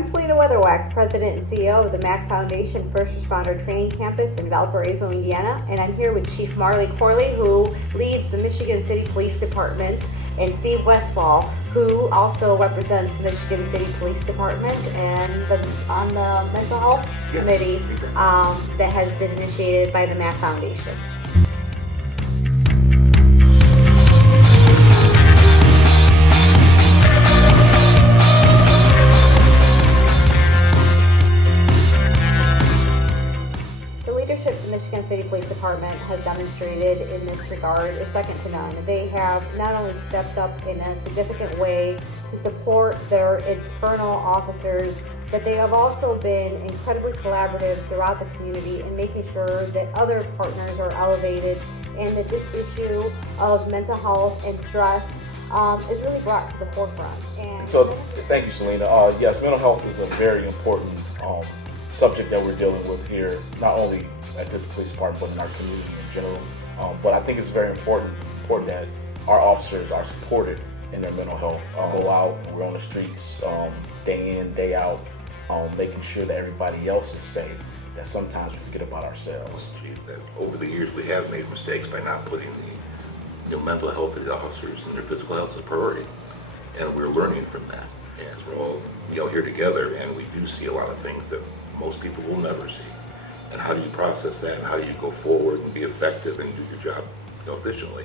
I'm Celina Weatherwax, President and CEO of the MAAC Foundation First Responder Training Campus in Valparaiso, Indiana, and I'm here with Chief Marty Corley, who leads the Michigan City Police Department, and Steve Westphal, who also represents the Michigan City Police Department and on the Mental Health Committee that has been initiated by the MAAC Foundation. The Michigan City Police Department has demonstrated in this regard is second to none. They have not only stepped up in a significant way to support their internal officers, but they have also been incredibly collaborative throughout the community in making sure that other partners are elevated and that this issue of mental health and stress is really brought to the forefront. So thank you, Celina. Yes, mental health is a very important subject that we're dealing with here, not only at this police department, but in our community in general. But I think it's very important that our officers are supported in their mental health. Go out, we're on the streets day in, day out, making sure that everybody else is safe, that sometimes we forget about ourselves. Chief, that over the years we have made mistakes by not putting the mental health of the officers and their physical health as a priority. And we're learning from that. And we're all here together, and we do see a lot of things that most people will never see. And how do you process that, and how do you go forward and be effective and do your job efficiently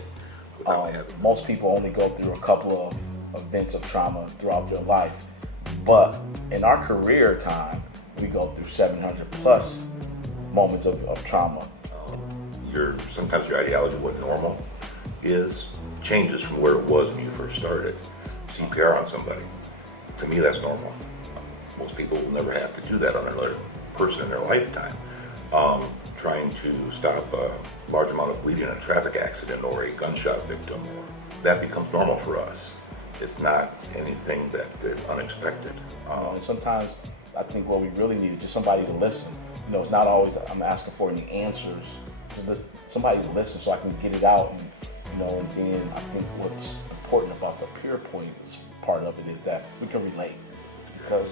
without having... Most people only go through a couple of events of trauma throughout their life, but in our career time, we go through 700 plus moments of trauma. Sometimes your ideology of what normal is changes from where it was when you first started. CPR on somebody, to me that's normal. Most people will never have to do that on another person in their lifetime. Trying to stop a large amount of bleeding in a traffic accident or a gunshot victim, that becomes normal for us. It's not anything that is unexpected. And sometimes I think what we really need is just somebody to listen. It's not always I'm asking for any answers. Somebody to listen so I can get it out. And then I think what's important about the peer point part of it is that we can relate. Because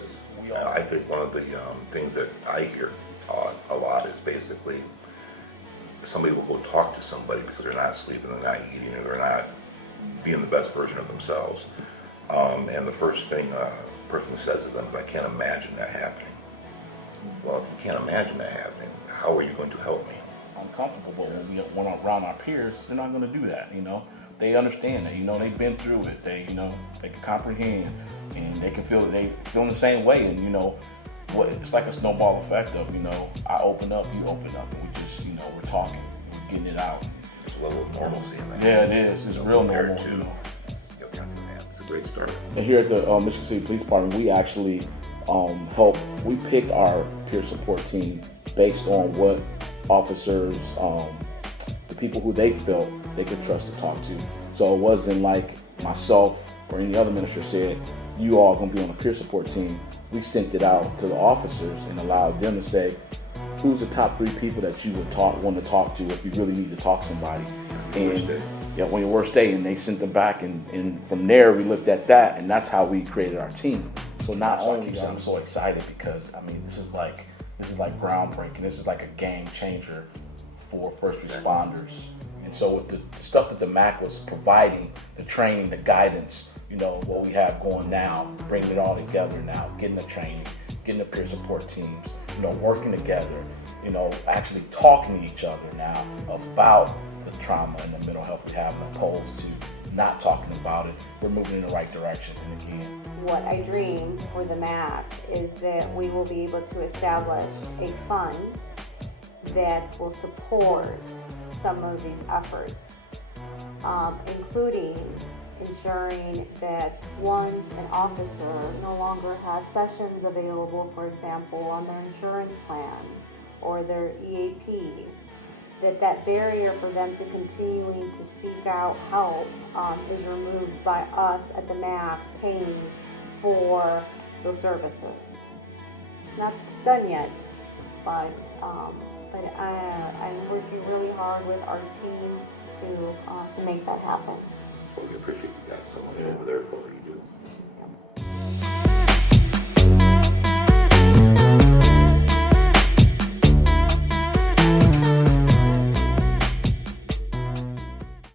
I think one of the things that I hear a lot is basically somebody will go talk to somebody because they're not sleeping, they're not eating, or they're not being the best version of themselves. And the first thing a person says to them is, I can't imagine that happening. Well, if you can't imagine that happening, how are you going to help me? Uncomfortable, but when we're around our peers, they're not going to do that, They understand that, they've been through it. They can comprehend, and they can feel the same way. And it's like a snowball effect of, I open up, you open up, and we just, we're talking, we're getting it out. It's a level of normalcy in that. Yeah, it is. It's real normal. It's a great start. And here at the Michigan City Police Department, we actually we pick our peer support team based on what officers, the people who they felt they could trust to talk to. So it wasn't like myself or any other minister said, you all are going to be on a peer support team. We sent it out to the officers and allowed them to say, who's the top 3 people that you would want to talk to if you really need to talk to somebody. On your worst day, and they sent them back, and from there we looked at that, and that's how we created our team. So not only I'm so excited because this is like groundbreaking. This is like a game changer for first responders. And so with the stuff that the MAAC was providing, the training, the guidance, what we have going now, bringing it all together now, getting the training, getting the peer support teams, working together, actually talking to each other now about the trauma and the mental health we have, as opposed to not talking about it. We're moving in the right direction. And again, what I dream for the MAAC is that we will be able to establish a fund that will support some of these efforts, including ensuring that once an officer no longer has sessions available, for example, on their insurance plan or their EAP, that barrier for them to continuing to seek out help is removed by us at the MAAC paying for those services. Not done yet, but I'm working really hard with our team to make that happen. So we appreciate you got someone over there for what you do.